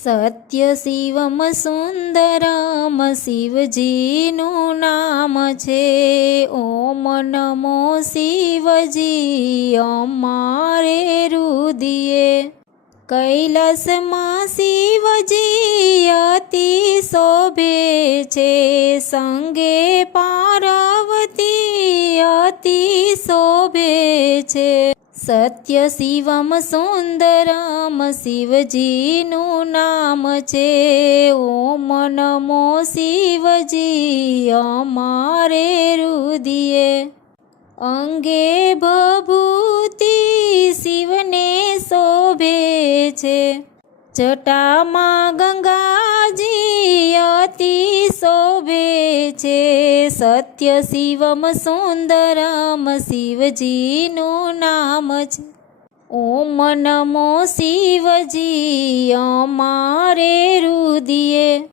સત્ય શિવમ સુંદરમ શિવજીનું નામ છે. ઓમ નમો શિવજી અમારે રુદિયે. કૈલાસમાં શિવજી અતિ શોભે છે, સંગે પાર્વતી અતિ શોભે છે. સત્ય શિવમ સુંદરમ શિવજીનું નામ છે. ઓમ નમો શિવજી અમારે રુદિયે. અંગે ભભૂતિ શિવને શોભે છે, જટામાં ગંગાજી અતિ શોભે છે. સત્ય શિવમ સુંદરમ શિવજીનું નામ છે. ઓમ નમો શિવજી અમારે રુદિયે.